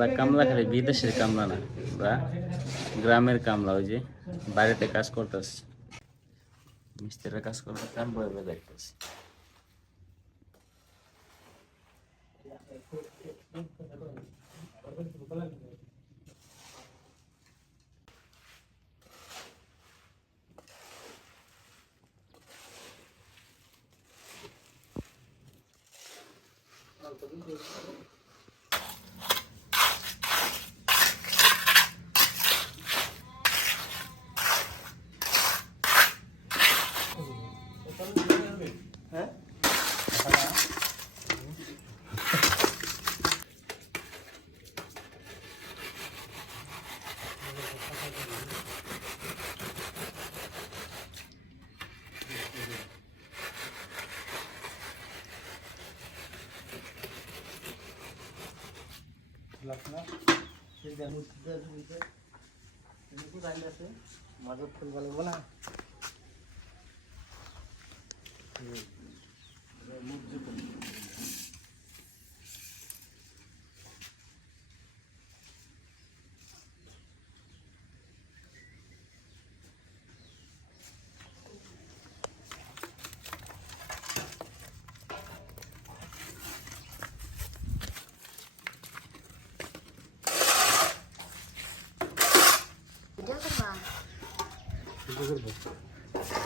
আমরা কামলা খালি বিদেশের কামলা না, আমরা গ্রামের কামলা, ওই যে বাড়িতে কাজ করতেছি। মিস্ত্রিরা কাজ করতে কাম বয়ে দেখতেছি। लागणार हे जर निघून করবা